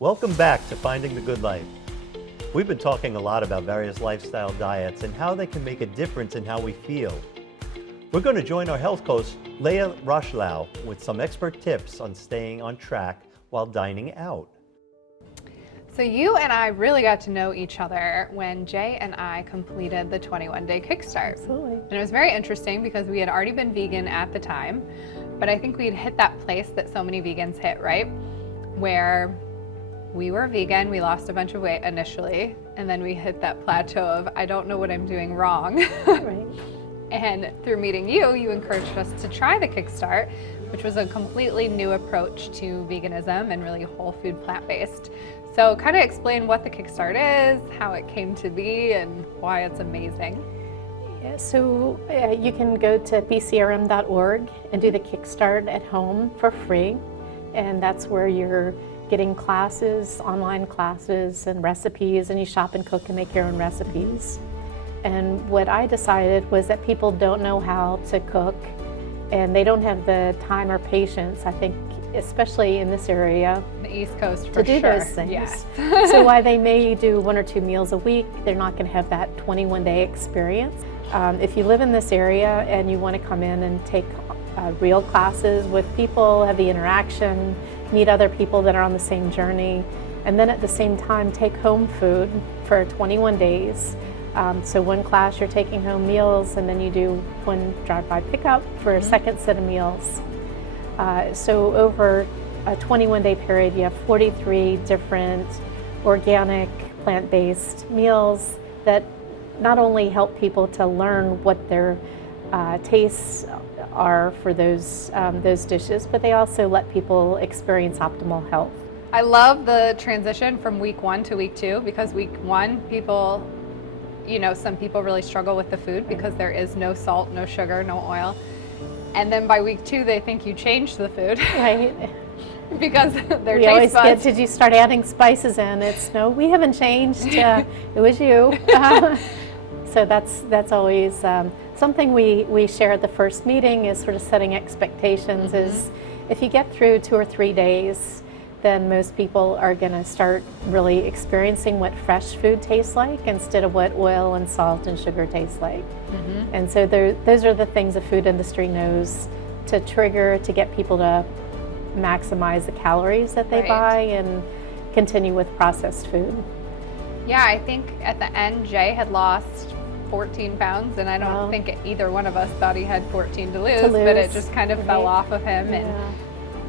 Welcome back to Finding the Good Life. We've been talking a lot about various lifestyle diets and how they can make a difference in how we feel. We're going to join our health coach, Leah Roshlau, with some expert tips on staying on track while dining out. So you and I really got to know each other when Jay and I completed the 21-day Kickstart. Absolutely. And it was very interesting because we had already been vegan at the time, but I think we'd hit that place that so many vegans hit, right? Where we were vegan, we lost a bunch of weight initially, and then we hit that plateau of, I don't know what I'm doing wrong. Right. And through meeting you, you encouraged us to try the Kickstart, which was a completely new approach to veganism and really whole food plant-based. So kind of explain what the Kickstart is, how it came to be, and why it's amazing. Yeah, so you can go to bcrm.org and do the Kickstart at home for free. And that's where you're getting classes, online classes and recipes, and you shop and cook and make your own recipes. And what I decided was that people don't know how to cook and they don't have the time or patience, I think, especially in this area, The East Coast for to do sure. those things. Yes. So while they may do 1 or 2 meals a week, they're not going to have that 21-day experience. If you live in this area and you want to come in and take real classes with people, have the interaction, meet other people that are on the same journey, and then at the same time take home food for 21 days. So one class you're taking home meals, and then you do one drive-by pickup for a second set of meals. So over a 21-day period, you have 43 different organic, plant-based meals that not only help people to learn what their tastes are for those dishes, but they also let people experience optimal health. I love the transition from week 1 to week 2, because week 1, people, some people really struggle with the food because there is no salt, no sugar, no oil. And then by week 2, they think you changed the food. Right. Because their We taste always buds. get, did you start adding spices in? It's no, we haven't changed. It was you. So that's always something we share at the first meeting, is sort of setting expectations. Is if you get through 2 or 3 days, then most people are going to start really experiencing what fresh food tastes like instead of what oil and salt and sugar tastes like. And so those are the things the food industry knows to trigger, to get people to maximize the calories that they Right. buy and continue with processed food. Yeah, I think at the end, Jay had lost 14 pounds, and I don't Wow. think either one of us thought he had 14 to lose, but it just kind of fell Right. off of him. And Yeah.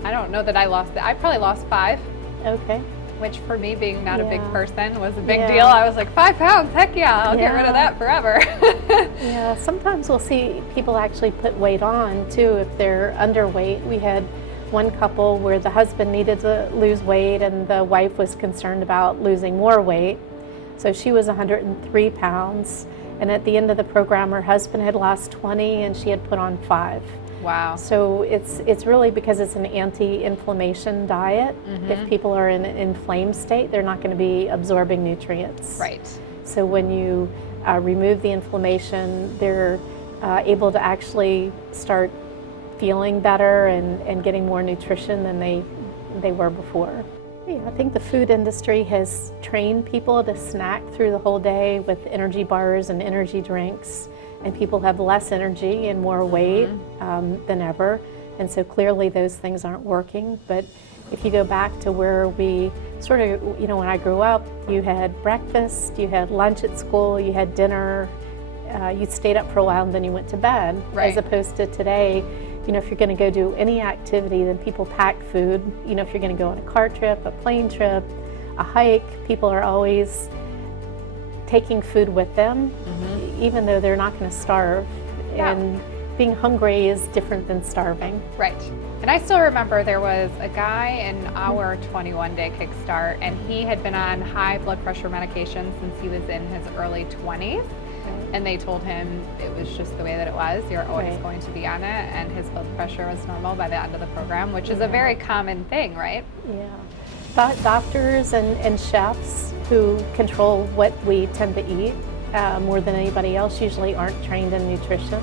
I don't know that I lost it. I probably lost 5, Okay. which for me, being not a big Yeah. person, was a big Yeah. deal. I was like, 5 pounds, heck yeah, I'll get rid of Yeah. that forever. Yeah, sometimes we'll see people actually put weight on too if they're underweight. We had one couple where the husband needed to lose weight and the wife was concerned about losing more weight. So she was 103 pounds, and at the end of the program her husband had lost 20 and she had put on 5. Wow. So it's really because it's an anti-inflammation diet. If people are in an inflamed state, they're not going to be absorbing nutrients. Right. So when you remove the inflammation, they're able to actually start feeling better and getting more nutrition than they were before. Yeah, I think the food industry has trained people to snack through the whole day with energy bars and energy drinks, and people have less energy and more weight than ever. And so clearly those things aren't working. But if you go back to where we sort of, when I grew up, you had breakfast, you had lunch at school, you had dinner, you stayed up for a while and then you went to bed. Right. As opposed to today, if you're going to go do any activity, then people pack food. If you're going to go on a car trip, a plane trip, a hike, people are always taking food with them, even though they're not going to starve. Yeah. And being hungry is different than starving. Right. And I still remember there was a guy in our 21-day Kickstart, and he had been on high blood pressure medication since he was in his early 20s. And they told him it was just the way that it was. You're always Right. going to be on it, and his blood pressure was normal by the end of the program, which is a very common thing, right? Yeah. Doctors and chefs who control what we tend to eat more than anybody else usually aren't trained in nutrition.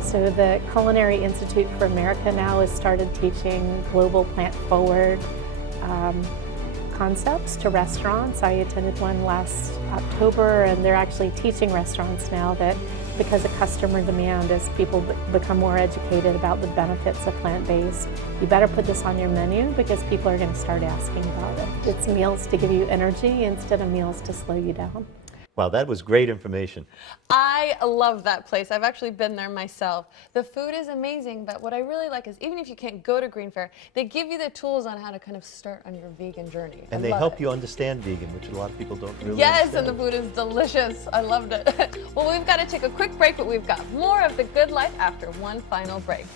So the Culinary Institute for America now has started teaching global plant forward concepts to restaurants. I attended one last October, and they're actually teaching restaurants now that because of customer demand, as people become more educated about the benefits of plant-based, you better put this on your menu because people are going to start asking about it. It's meals to give you energy instead of meals to slow you down. Wow, that was great information. I love that place. I've actually been there myself. The food is amazing, but what I really like is even if you can't go to Green Fair, they give you the tools on how to kind of start on your vegan journey. And they help you understand vegan, which a lot of people don't really Yes, understand. and the food is delicious. I loved it. Well, we've got to take a quick break, but we've got more of The Good Life after one final break.